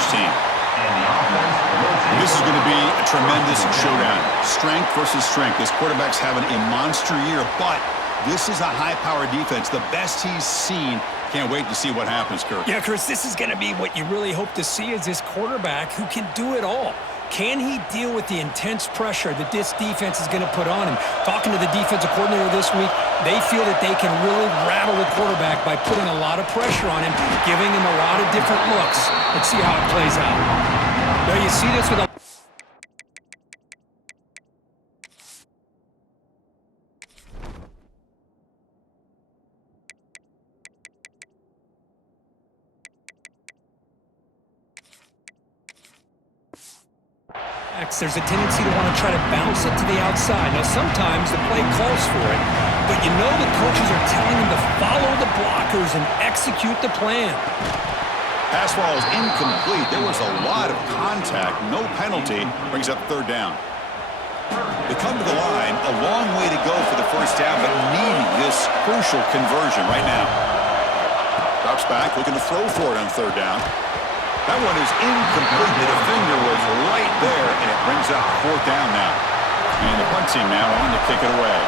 each team. This is going to be a tremendous showdown. Strength versus strength. This quarterback's having a monster year, but this is a high-powered defense, the best he's seen. Can't wait to see what happens, Kirk. Yeah, Chris, this is going to be what you really hope to see is this quarterback who can do it all. Can he deal with the intense pressure that this defense is going to put on him? Talking to the defensive coordinator this week, they feel that they can really rattle the quarterback by putting a lot of pressure on him, giving him a lot of different looks. Let's see how it plays out. Now, you see this with a there's a tendency to want to try to bounce it to the outside. Now, sometimes the play calls for it, but you know the coaches are telling him to follow the blockers and execute the plan. Pass ball is incomplete. There was a lot of contact. No penalty. Brings up third down. They come to the line. A long way to go for the first down, but needing this crucial conversion right now. Drops back, looking to throw for it on third down. That one is incomplete. The defender was right there, and it brings up fourth down now. And the punt team now on to kick it away.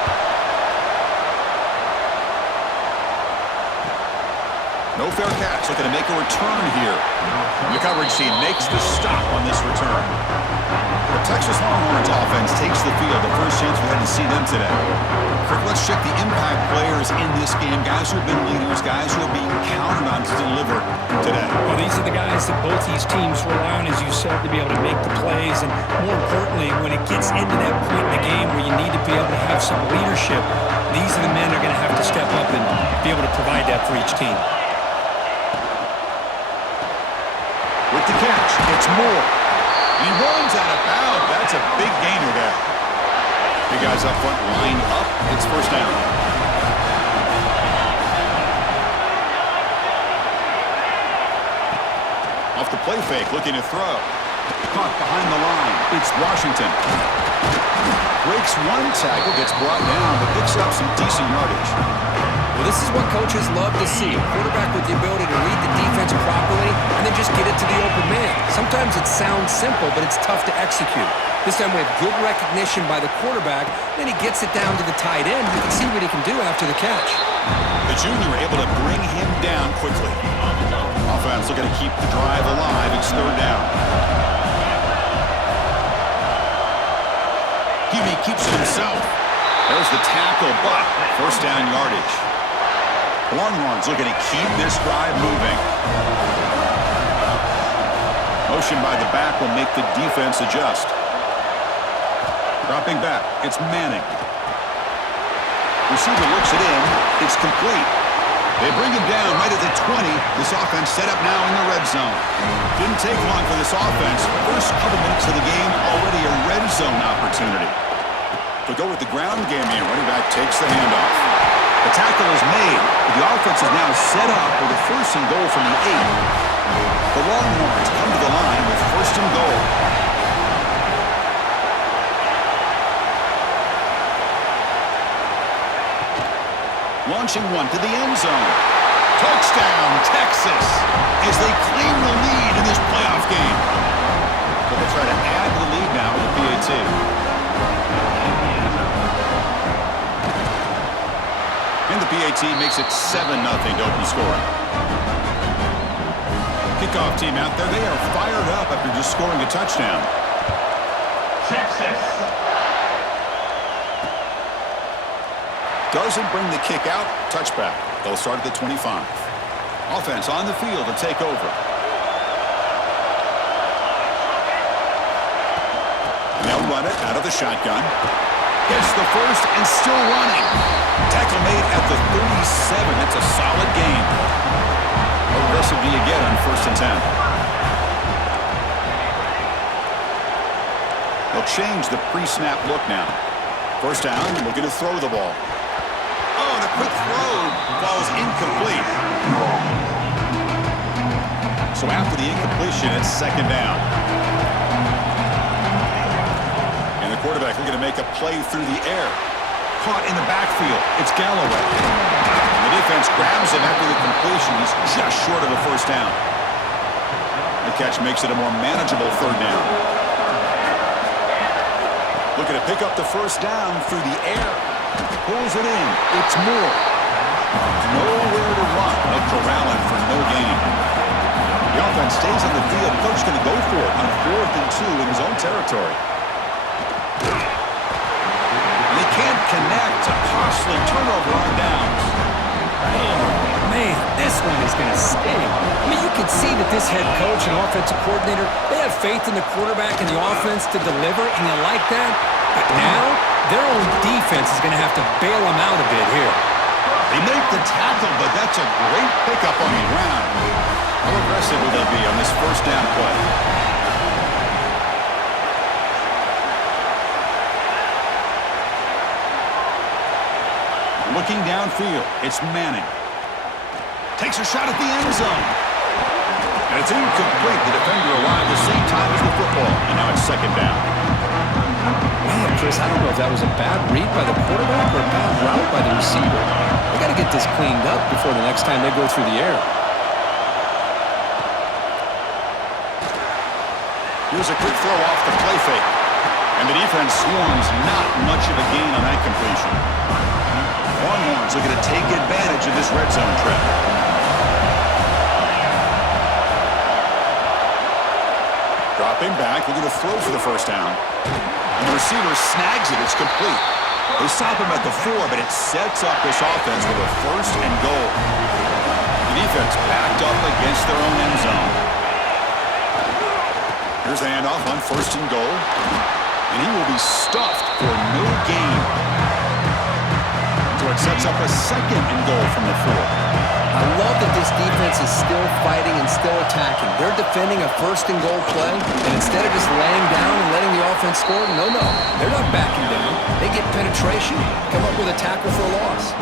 No fair catch. Looking to make a return here. The coverage team makes the stop on this return. The Texas Longhorns offense takes the field. The first chance we had to see them today. Kirk, let's check the impact players in this game. Guys who have been leaders, guys who are being counted on to deliver today. Well, these are the guys that both these teams rely on, as you said, to be able to make the plays. And more importantly, when it gets into that point in the game where you need to be able to have some leadership, these are the men that are going to have to step up and be able to provide that for each team. With the catch, it's Moore. He runs out of bounds. That's a big gainer there. Big guys up front lined up. It's first down. Off the play fake, looking to throw. Caught behind the line. It's Washington. Breaks one tackle, gets brought down, but picks up some decent yardage. Well, this is what coaches love to see. A quarterback with the ability to read the defense properly and then just get it to the open man. Sometimes it sounds simple, but it's tough to execute. This time we have good recognition by the quarterback. Then he gets it down to the tight end. You can see what he can do after the catch. The junior able to bring him down quickly. Offense looking to keep the drive alive. It's third down. Hebe keeps it himself. There's the tackle, but first down yardage. The Longhorns looking to keep this drive moving. Motion by the back will make the defense adjust. Dropping back, it's Manning. Receiver looks it in. It's complete. They bring him down right at the 20. This offense set up now in the red zone. Didn't take long for this offense. First couple minutes of the game, already a red zone opportunity. To go with the ground game here, running back takes the handoff. The tackle is made. The offense is now set up with a first and goal from the 8. The Longhorns come to the line with first and goal. Launching one to the end zone. Touchdown, Texas, as they claim the lead in this playoff game. But they try to add the lead now with the PAT. And the PAT makes it 7-0 to open scoring. Kickoff team out there. They are fired up after just scoring a touchdown. Texas. Doesn't bring the kick out. Touchback. They'll start at the 25. Offense on the field to take over. And they'll run it out of the shotgun. Gets the first and still running. Tackle made at the 37. That's a solid gain. How aggressive do you get on first and 10? They'll change the pre-snap look now. First down, looking to throw the ball. Oh, the quick throw falls incomplete. So after the incompletion, it's second down. And the quarterback looking to make a play through the air. Caught in the backfield. It's Galloway. And the defense grabs him after the completion. He's just short of a first down. The catch makes it a more manageable third down. Looking to pick up the first down through the air. Pulls it in. It's Moore. Nowhere to run. They'll corral him for no gain. The offense stays on the field. The coach is going to go for it on 4th and 2 in his own territory. And they can't connect. A costly turnover on downs. Oh, man, this one is going to sting. I mean, you can see that this head coach and offensive coordinator, they have faith in the quarterback and the offense to deliver, and you like that. But now, their own defense is going to have to bail them out a bit here. They make the tackle, but that's a great pickup on the ground. How aggressive will they be on this first down play? Looking downfield, it's Manning. Takes a shot at the end zone. And it's incomplete. The defender arrived the same time as the football. And now it's second down. Man, Chris, I don't know if that was a bad read by the quarterback or a bad route by the receiver. They got to get this cleaned up before the next time they go through the air. Here's a quick throw off the play fake. And the defense swarms not much of a gain on that completion. Longhorns looking to take advantage of this red zone trip. Dropping back, looking to throw for the first down. And the receiver snags it. It's complete. They stop him at the 4, but it sets up this offense with a first and goal. The defense backed up against their own end zone. Here's the handoff on first and goal. And he will be stuffed for no gain. So it sets up a second and goal from the 4. I love that this defense is still fighting and still attacking. They're defending a first and goal play, and instead of just laying down and letting the offense score, no, they're not backing down. They get penetration, come up with a tackle for a loss.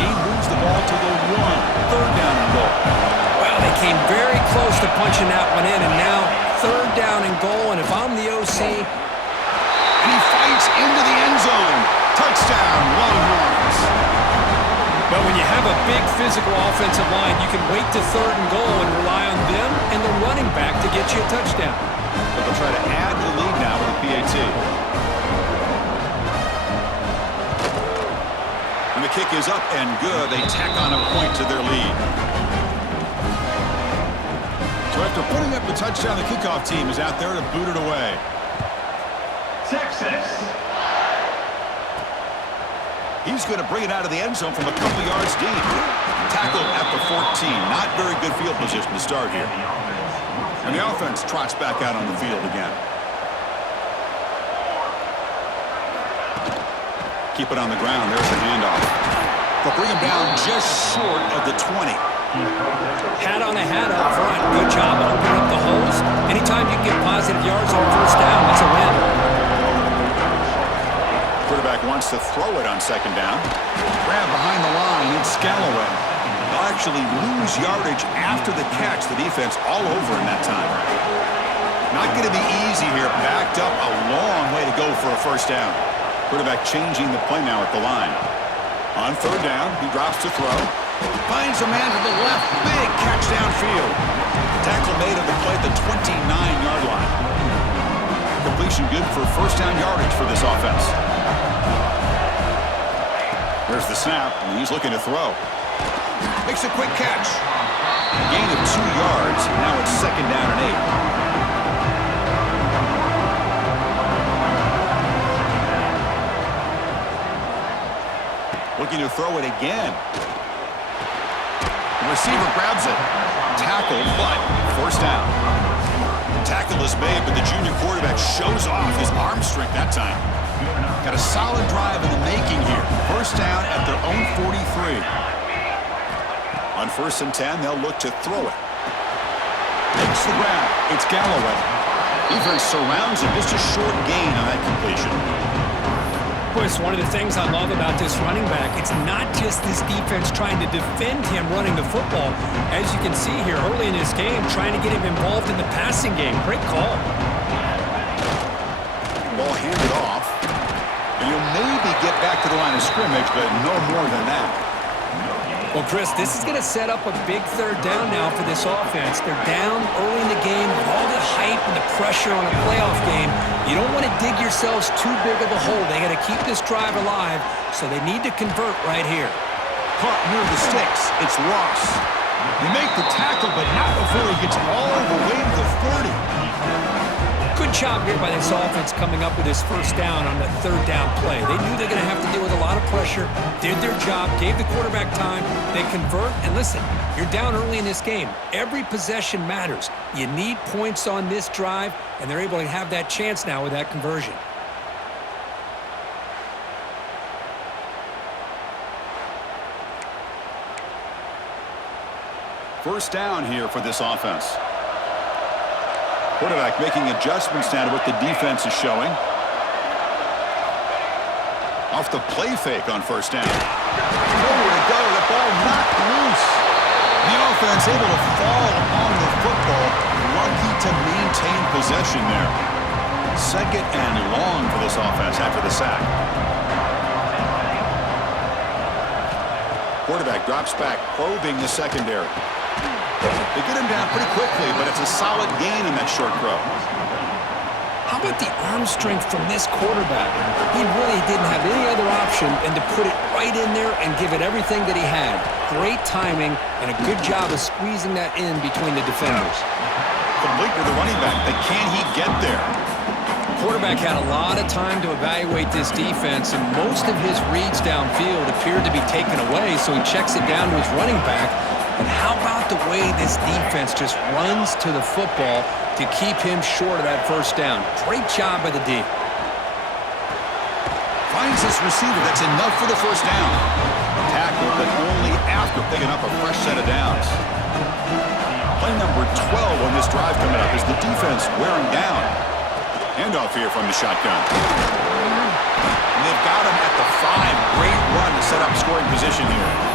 He moves the ball to the 1, third down and goal. Well, they came very close to punching that one in, and now third down and goal, and if I'm the OC... And he fights into the end zone. Touchdown, Longhorns. But when you have a big physical offensive line, you can wait to third and goal and rely on them and the running back to get you a touchdown. But they'll try to add to the lead now with a PAT. And the kick is up and good. They tack on a point to their lead. So after putting up the touchdown, the kickoff team is out there to boot it away. Texas. He's going to bring it out of the end zone from a couple yards deep. Tackled at the 14. Not very good field position to start here. And the offense trots back out on the field again. Keep it on the ground. There's the handoff. They'll bring him down just short of the 20. Hat on a hat up front. Good job opening up the holes. Anytime you can get positive yards on first down, that's a win. Quarterback wants to throw it on second down. Grab behind the line. It's Galloway. They'll actually lose yardage after the catch. The defense all over in that time. Not going to be easy here. Backed up a long way to go for a first down. Quarterback changing the play now at the line. On third down, he drops to throw. Finds a man to the left. Big catch downfield. Tackle made on the play at the 29-yard line. Completion good for first down yardage for this offense. There's the snap, and he's looking to throw. Makes a quick catch. Gain of 2 yards. Now it's second down and 8. Looking to throw it again. The receiver grabs it. Tackle, but first down. Tackle is made, but the junior quarterback shows off his arm strength that time. Got a solid drive in the making here. First down at their own 43. On first and 10, they'll look to throw it. Makes the grab. It's Galloway. Defense surrounds him. Just a short gain on that completion. Chris, one of the things I love about this running back, it's not just this defense trying to defend him running the football. As you can see here early in this game, trying to get him involved in the passing game. Great call. Ball handed off. And you'll maybe get back to the line of scrimmage, but no more than that. Well, Chris, this is going to set up a big third down now for this offense. They're down early in the game with all the hype and the pressure on a playoff game. You don't want to dig yourselves too big of a hole. They got to keep this drive alive, so they need to convert right here. Caught near the sticks. It's Ross. They make the tackle, but not before he gets all the way to the 30. Good job here by this offense coming up with his first down on the third down play. They knew they're going to have to deal with a lot of pressure, did their job, gave the quarterback time. They convert, and listen, you're down early in this game. Every possession matters. You need points on this drive, and they're able to have that chance now with that conversion. First down here for this offense. Quarterback making adjustments now to what the defense is showing. Off the play fake on first down. Nowhere to go. The ball knocked loose. The offense able to fall on the football. Lucky to maintain possession there. Second and long for this offense after the sack. Quarterback drops back, probing the secondary. They get him down pretty quickly, but it's a solid gain in that short throw. How about the arm strength from this quarterback? He really didn't have any other option than to put it right in there and give it everything that he had. Great timing and a good job of squeezing that in between the defenders. Complete to the running back, but can he get there? Quarterback had a lot of time to evaluate this defense, and most of his reads downfield appeared to be taken away, so he checks it down to his running back. And how about the way this defense just runs to the football to keep him short of that first down? Great job by the D. Finds this receiver. That's enough for the first down. Tackle, but only after picking up a fresh set of downs. Play number 12 on this drive coming up is the defense wearing down. Handoff here from the shotgun. And they've got him at the 5. Great run to set up scoring position here.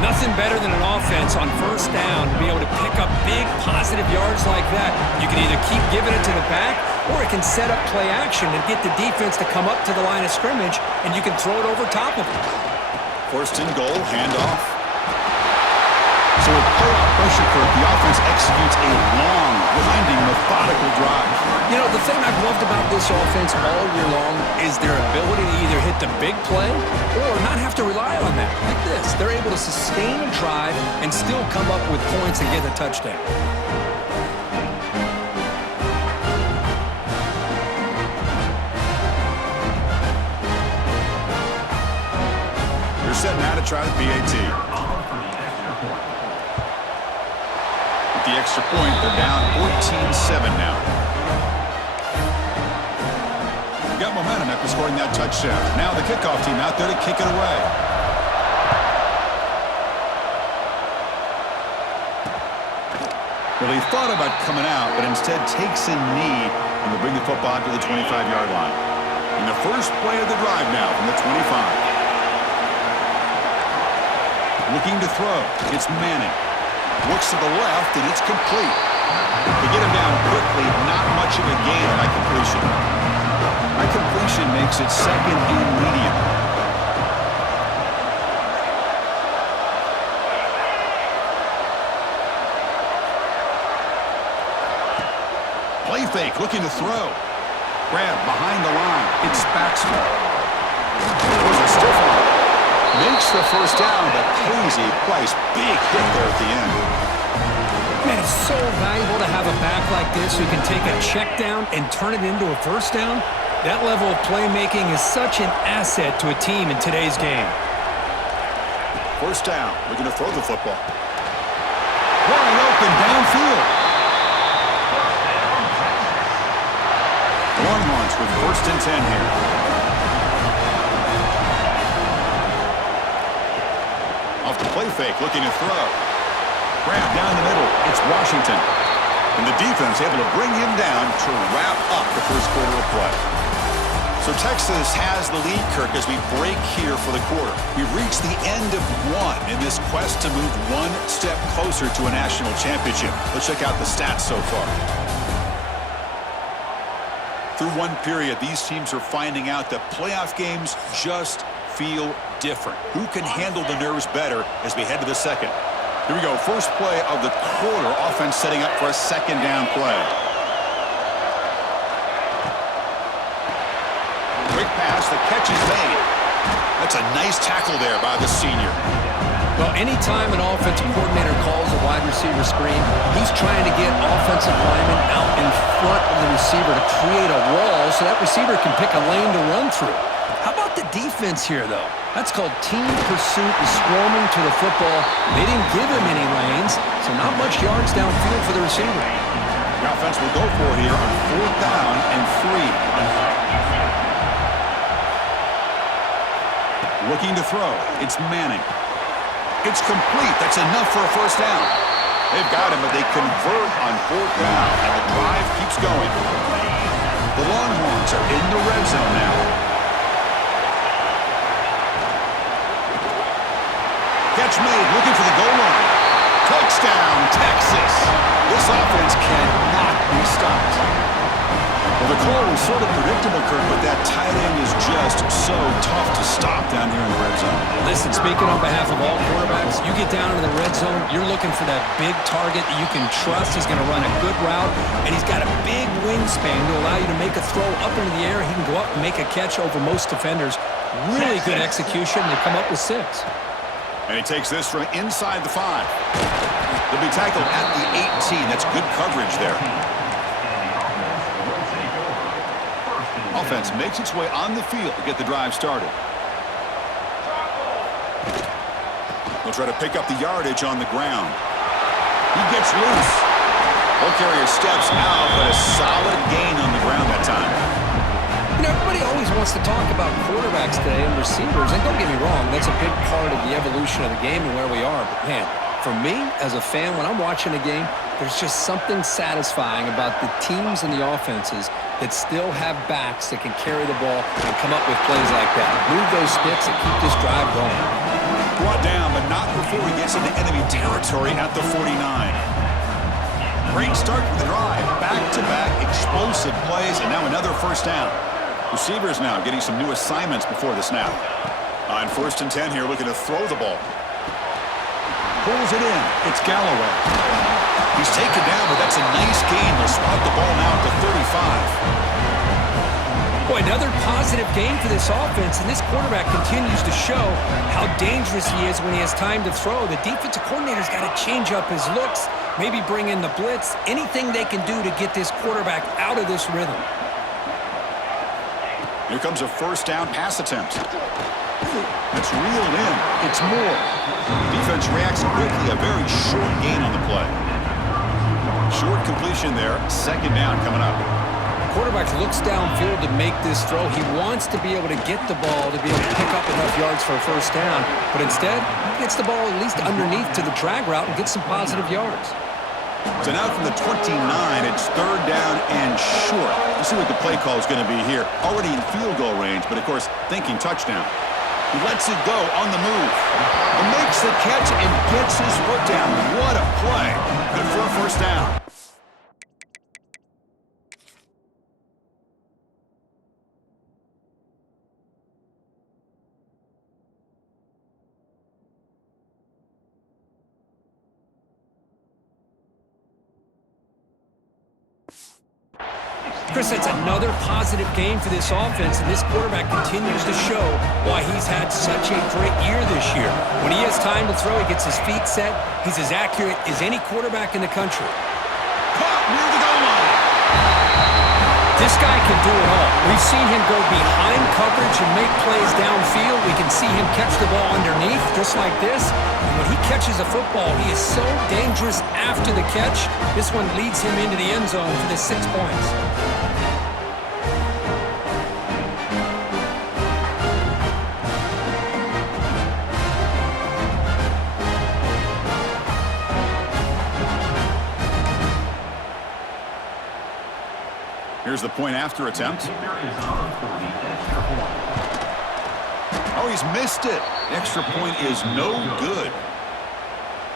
Nothing better than an offense on first down to be able to pick up big positive yards like that. You can either keep giving it to the back, or it can set up play action and get the defense to come up to the line of scrimmage, and you can throw it over top of them. First and goal, handoff. So with playoff pressure curve, the offense executes a long, winding, methodical drive. You know, the thing I've loved about this offense all year long is their ability to either hit the big play or not have to rely on that. Like this, they're able to sustain a drive and still come up with points and get a touchdown. They're set now to try the PAT. With the extra point, they're down 14-7 now. Got momentum after scoring that touchdown. Now the kickoff team out there to kick it away. Well, he thought about coming out, but instead takes a knee and will bring the football to the 25-yard line. And the first play of the drive now from the 25. Looking to throw. It's Manning. Looks to the left, and it's complete. To get him down quickly, not much of a gain on that completion. That completion makes it second and medium. Play fake, looking to throw. Grab behind the line. It's Baxter. There's a stiff arm. Makes the first down, but pays a price. Big hit there at the end. Man, it's so valuable to have a back like this who can take a check down and turn it into a first down. That level of playmaking is such an asset to a team in today's game. First down, looking to throw the football. Wide open downfield. Longhorns with first and 10 here. Off the play fake, looking to throw. Grab down the middle. It's Washington. And the defense able to bring him down to wrap up the first quarter of play. So Texas has the lead, Kirk, as we break here for the quarter. We've reached the end of one in this quest to move one step closer to a national championship. Let's check out the stats so far. Through one period, these teams are finding out that playoff games just feel different? Who can handle the nerves better as we head to the second? Here we go. First play of the quarter. Offense setting up for a second down play. Quick pass. The catch is made. That's a nice tackle there by the senior. Well, anytime an offensive coordinator calls a wide receiver screen, he's trying to get offensive linemen out in front of the receiver to create a wall so that receiver can pick a lane to run through. How about the defense here, though? That's called team pursuit and swarming to the football. They didn't give him any lanes, so not much yards downfield for the receiver. The offense will go for it here on 4th down and 3. Looking to throw. It's Manning. It's complete. That's enough for a first down. They've got him, but they convert on 4th down, and the drive keeps going. The Longhorns are in the red zone now. Catch made, looking for the goal line. Touchdown, Texas. This offense cannot be stopped. Well, the call was sort of predictable, Kirk, but that tight end is just so tough to stop down here in the red zone. Listen, speaking on behalf of all quarterbacks, you get down into the red zone, you're looking for that big target that you can trust is going to run a good route, and he's got a big wingspan to allow you to make a throw up into the air. He can go up and make a catch over most defenders. Really good execution. They come up with 6. And he takes this from inside the 5. They'll be tackled at the 18. That's good coverage there. Offense makes its way on the field to get the drive started. They'll try to pick up the yardage on the ground. He gets loose. Ball carrier steps out, but a solid gain on the ground that time. You know, everybody always wants to talk about quarterbacks today and receivers, and don't get me wrong, that's a big part of the evolution of the game and where we are. But, man, for me, as a fan, when I'm watching a game, there's just something satisfying about the teams and the offenses that still have backs that can carry the ball and come up with plays like that. Move those sticks and keep this drive going. Brought down, but not before he gets into enemy territory at the 49. Great start to the drive. Back-to-back explosive plays, and now another first down. Receivers now getting some new assignments before the snap. On 1st and 10 here, looking to throw the ball. Pulls it in. It's Galloway. He's taken down, but that's a nice gain. They'll spot the ball now at the 35. Boy, another positive game for this offense, and this quarterback continues to show how dangerous he is when he has time to throw. The defensive coordinator's got to change up his looks, maybe bring in the blitz, anything they can do to get this quarterback out of this rhythm. Here comes a first down pass attempt. That's reeled in. It's Moore. Defense reacts quickly. A very short gain on the play. Short completion there. Second down coming up. Quarterback looks downfield to make this throw. He wants to be able to get the ball to be able to pick up enough yards for a first down. But instead, he gets the ball at least underneath to the drag route and gets some positive yards. So now from the 29, it's 3rd down and short. Let's see what the play call is going to be here. Already in field goal range, but of course, thinking touchdown. He lets it go on the move. He makes the catch and gets his foot down. What a play. Good for a first down. Chris, that's another positive game for this offense, and this quarterback continues to show why he's had such a great year this year. When he has time to throw, he gets his feet set. He's as accurate as any quarterback in the country. Caught near the goal line. This guy can do it all. We've seen him go behind coverage and make plays downfield. We can see him catch the ball underneath, just like this. And when he catches a football, he is so dangerous after the catch. This one leads him into the end zone for the 6 points. Here's the point after attempt. Oh, he's missed it. The extra point is no good.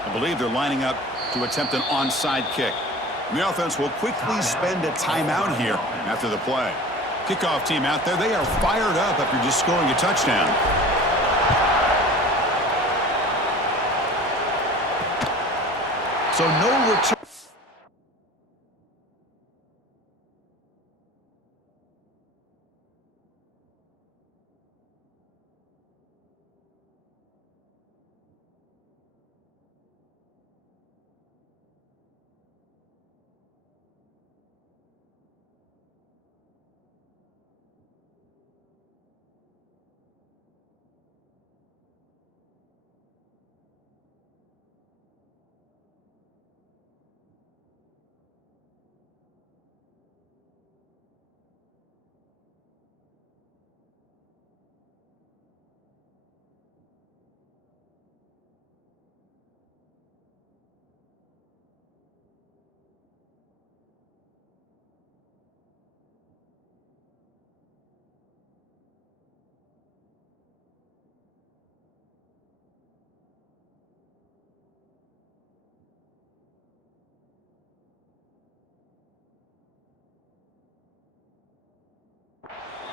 I believe they're lining up to attempt an onside kick. And the offense will quickly spend a timeout here after the play. Kickoff team out there, they are fired up after just scoring a touchdown. So no return.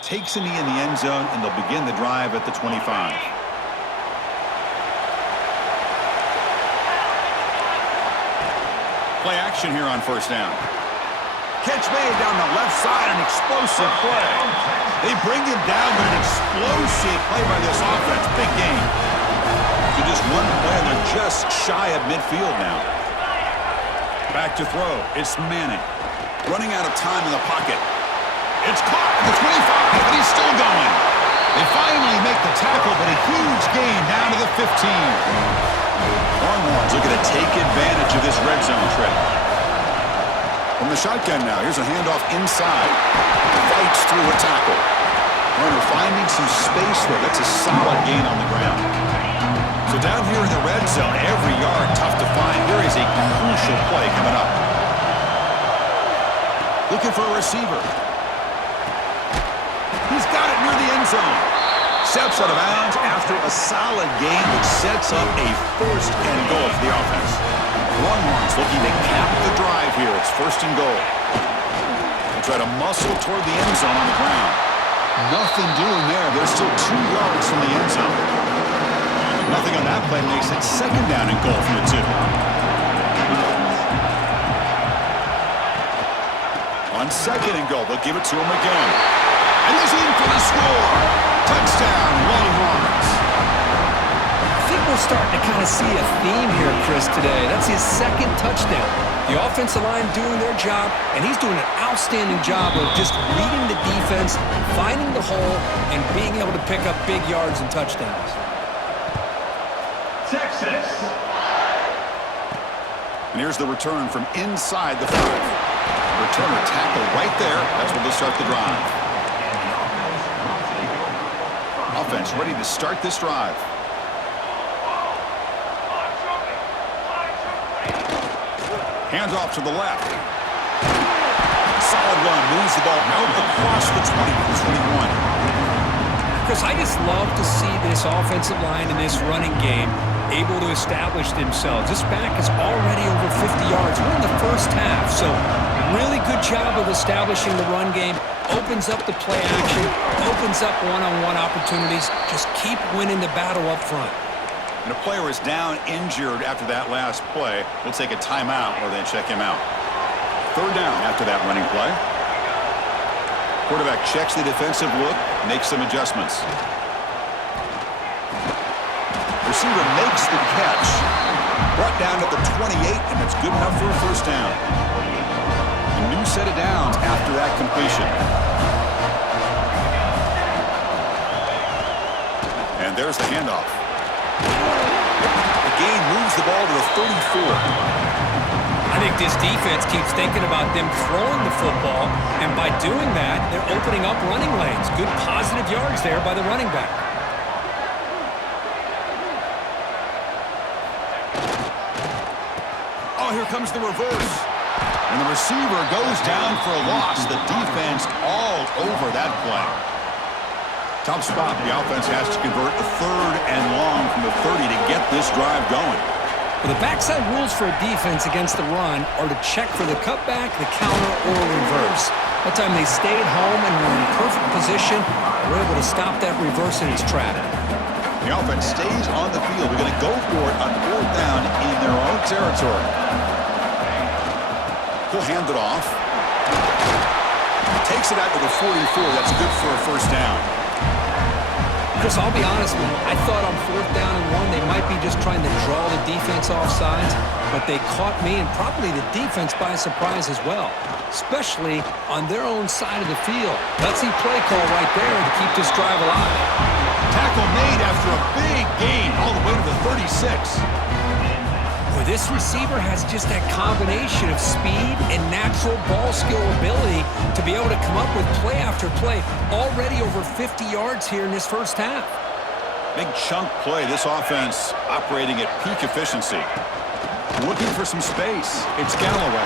Takes a knee in the end zone, and they'll begin the drive at the 25. Play action here on first down. Catch made down the left side, an explosive play. They bring him down, but an explosive play by this offense. Big game. So just one play, and they're just shy of midfield now. Back to throw. It's Manning. Running out of time in the pocket. It's caught at the 25, and he's still going. They finally make the tackle, but a huge gain down to the 15. Longhorns looking to take advantage of this red zone trip. From the shotgun now, here's a handoff inside. Fights through a tackle. Runner finding some space there. That's a solid gain on the ground. So down here in the red zone, every yard tough to find. Here is a crucial play coming up. Looking for a receiver. He's got it near the end zone. Steps out of bounds after a solid gain, which sets up a first and goal for the offense. Longhorns looking to cap the drive here. It's first and goal. They try to muscle toward the end zone on the ground. Nothing doing there. They're still 2 yards from the end zone. Nothing on that play makes it second down and goal from the 2. On second and goal, they'll give it to him again. And he's in for the score. Touchdown, Longhorns. I think we're starting to kind of see a theme here, Chris, today. That's his second touchdown. The offensive line doing their job, and he's doing an outstanding job of just reading the defense, finding the hole, and being able to pick up big yards and touchdowns. Texas. And here's the return from inside the 5. Returner tackle right there. That's where they'll start the drive. Offense ready to start this drive. Hands off to the left. Solid run. Moves the ball out across the 20 to 21. Chris, I just love to see this offensive line in this running game able to establish themselves. This back is already over 50 yards. We're in the first half, so really good job of establishing the run game. Opens up the play action, opens up one-on-one opportunities. Just keep winning the battle up front. And a player is down injured after that last play. We'll take a timeout or then check him out. Third down after that running play. Quarterback checks the defensive look, makes some adjustments. Receiver makes the catch. Brought down at the 28, and that's good enough for a first down. A new set of downs after that completion. And there's the handoff. The gain moves the ball to the 34. I think this defense keeps thinking about them throwing the football, and by doing that, they're opening up running lanes. Good positive yards there by the running back. Oh, here comes the reverse. And the receiver goes down for a loss. The defense all over that play. Tough spot. The offense has to convert a third and long from the 30 to get this drive going. Well, the backside rules for a defense against the run are to check for the cutback, the counter, or reverse. That time they stayed home and were in perfect position. They were able to stop that reverse in its track. The offense stays on the field. They're going to go for it on fourth down in their own territory. He'll hand it off. Takes it out to the 44. That's good for a first down. Chris, I'll be honest with you. I thought on 4th down and 1, they might be just trying to draw the defense off sides, but they caught me and probably the defense by surprise as well, especially on their own side of the field. Let's see play call right there to keep this drive alive. Tackle made after a big gain all the way to the 36. Well, this receiver has just that combination of speed and natural ball skill ability to be able to come up with play after play. Already over 50 yards here in this first half. Big chunk play. This offense operating at peak efficiency. Looking for some space. It's Galloway.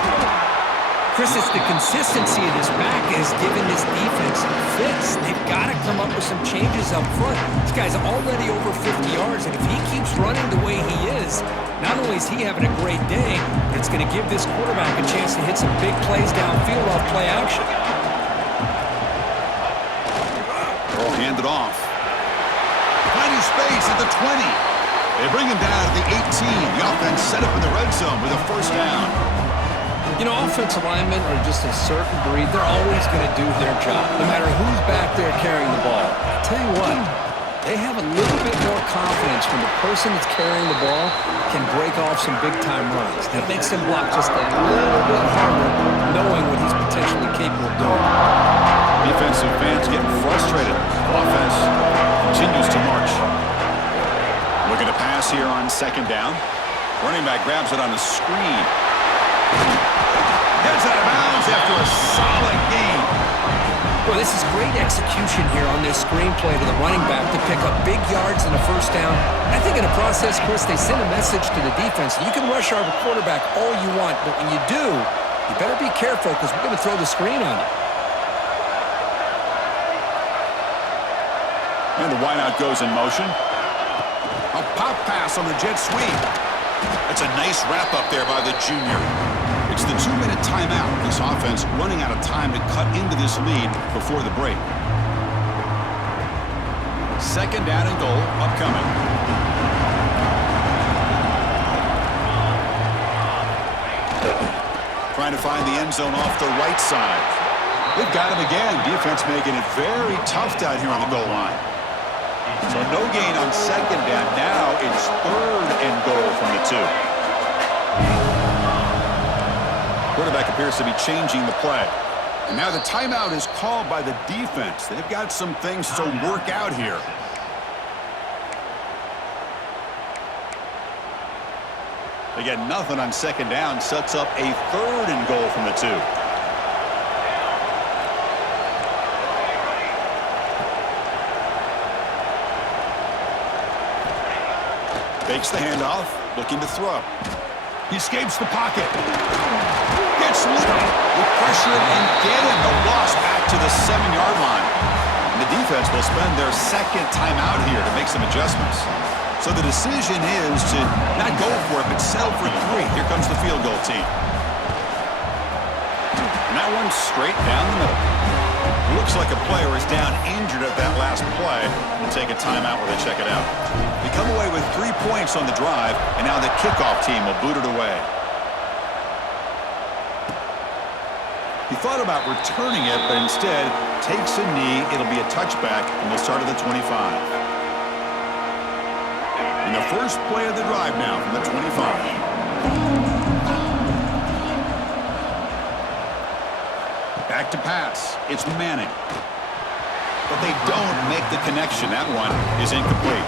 Chris, it's the consistency of this back is giving this defense fits. They've got to come up with some changes up front. This guy's already over 50 yards, and if he keeps running the way he is, not only is he having a great day, but it's going to give this quarterback a chance to hit some big plays downfield off play action. They'll hand it off. Finding space at the 20. They bring him down at the 18. The offense set up in the red zone with a first down. You know, offensive linemen are just a certain breed. They're always going to do their job, no matter who's back there carrying the ball. I'll tell you what, they have a little bit more confidence when the person that's carrying the ball can break off some big-time runs. That makes them block just a little bit harder, knowing what he's potentially capable of doing. Defensive fans getting frustrated. Offense continues to march. Looking to pass here on 2nd down. Running back grabs it on a screen. Gets out of bounds after a solid gain. Well, this is great execution here on this screenplay to the running back to pick up big yards in the first down. I think in the process, Chris, they send a message to the defense. You can rush our quarterback all you want, but when you do, you better be careful because we're going to throw the screen on you. And the wideout goes in motion. A pop pass on the jet sweep. That's a nice wrap up there by the junior. It's the 2-minute timeout. This offense running out of time to cut into this lead before the break. 2nd down and goal upcoming. Trying to find the end zone off the right side. They've got him again. Defense making it very tough down here on the goal line. So no gain on 2nd down. Now it's 3rd and goal from the 2. Quarterback appears to be changing the play. And now the timeout is called by the defense. They've got some things to work out here. They get nothing on 2nd down. Sets up a 3rd and goal from the 2. Fakes the handoff, looking to throw. He escapes the pocket. Gets lit. They pressure him and get him. The loss back to the 7-yard line. And the defense will spend their 2nd timeout here to make some adjustments. So the decision is to not go for it, but settle for 3. Here comes the field goal team. And that one's straight down the middle. Looks like a player is down injured at that last play. We'll take a timeout while they check it out. They come away with 3 points on the drive, and now the kickoff team will boot it away. He thought about returning it, but instead takes a knee. It'll be a touchback, and they'll start at the 25. And the first play of the drive now from the 25. Back to pass. It's Manning. But they don't make the connection. That one is incomplete.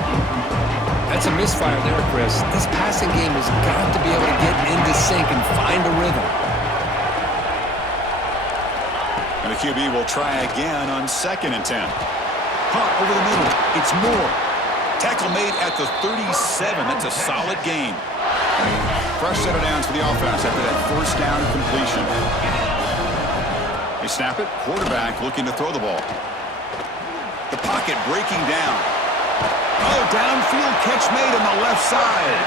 That's a misfire there, Chris. This passing game has got to be able to get into sync and find a rhythm. And the QB will try again on 2nd and 10. Caught over the middle. It's Moore. Tackle made at the 37. That's a solid gain. Fresh set of downs for the offense after that first down completion. They snap it. Quarterback looking to throw the ball. The pocket breaking down. Oh, downfield catch made on the left side.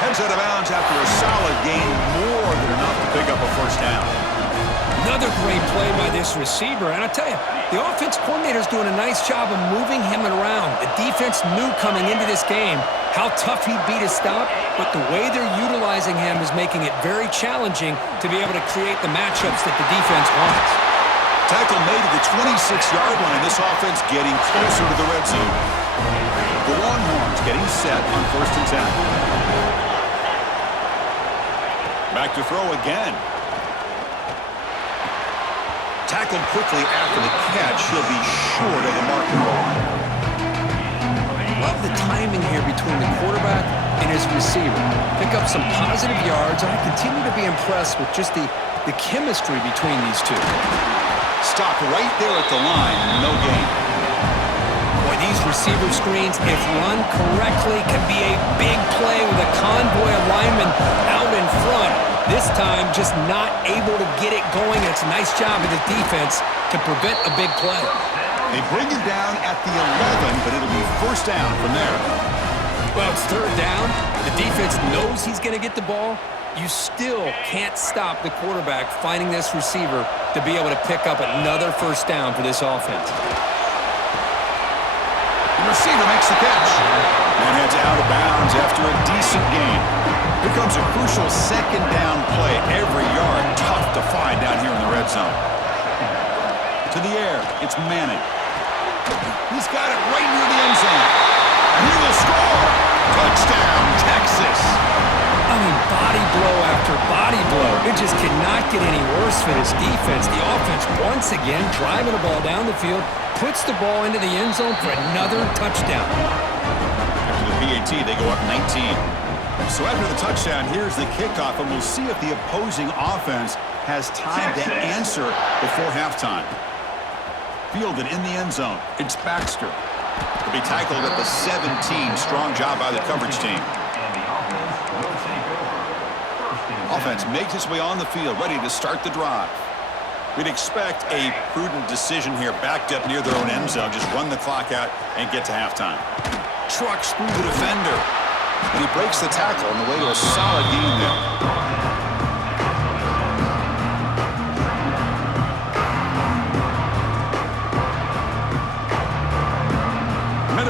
Heads out of bounds after a solid gain. More than enough to pick up a first down. Another great play by this receiver. And I tell you, the offense coordinator's doing a nice job of moving him around. The defense knew coming into this game how tough he'd be to stop, but the way they're utilizing him is making it very challenging to be able to create the matchups that the defense wants. Tackle made to the 26-yard line. This offense getting closer to the red zone. The Longhorns getting set on 1st and 10. Back to throw again. Tackled quickly after the catch. He'll be short of the marker. Love the timing here between the quarterback and his receiver. Pick up some positive yards, and I continue to be impressed with just the chemistry between these two. Stopped right there at the line. No gain. Boy, these receiver screens, if run correctly, can be a big play with a convoy of linemen out in front. This time, just not able to get it going. It's a nice job of the defense to prevent a big play. They bring him down at the 11, but it'll be 1st down from there. Well, it's 3rd down. The defense knows he's going to get the ball. You still can't stop the quarterback finding this receiver to be able to pick up another 1st down for this offense. The receiver makes the catch and heads out of bounds after a decent gain. Here comes a crucial 2nd down play. Every yard tough to find down here in the red zone. To the air, it's Manning. He's got it right near the end zone. And he will score. Touchdown, Texas. I mean, body blow after body blow. It just cannot get any worse for this defense. The offense, once again, driving the ball down the field, puts the ball into the end zone for another touchdown. After the PAT, they go up 19. So after the touchdown, here's the kickoff, and we'll see if the opposing offense has time to answer before halftime. Fielded in the end zone. It's Baxter. He'll be tackled at the 17. Strong job by the coverage team. Offense makes its way on the field, ready to start the drive. We'd expect a prudent decision here, backed up near their own end zone. Just run the clock out and get to halftime. Trucks through the defender. And he breaks the tackle on the way to a solid gain there.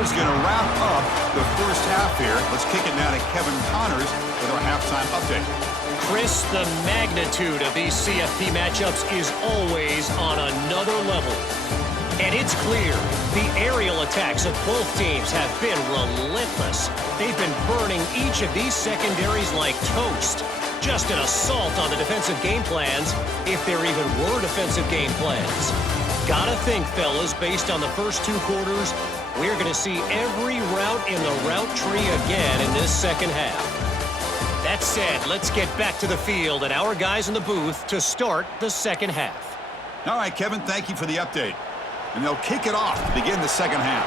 Is going to wrap up the 1st half here. Let's kick it now to Kevin Connors with our halftime update. Chris, the magnitude of these CFP matchups is always on another level. And it's clear the aerial attacks of both teams have been relentless. They've been burning each of these secondaries like toast. Just an assault on the defensive game plans, if there even were defensive game plans. Gotta think, fellas, based on the first 2 quarters, we're going to see every route in the route tree again in this 2nd half. That said, let's get back to the field and our guys in the booth to start the 2nd half. All right, Kevin, thank you for the update. And they'll kick it off to begin the 2nd half.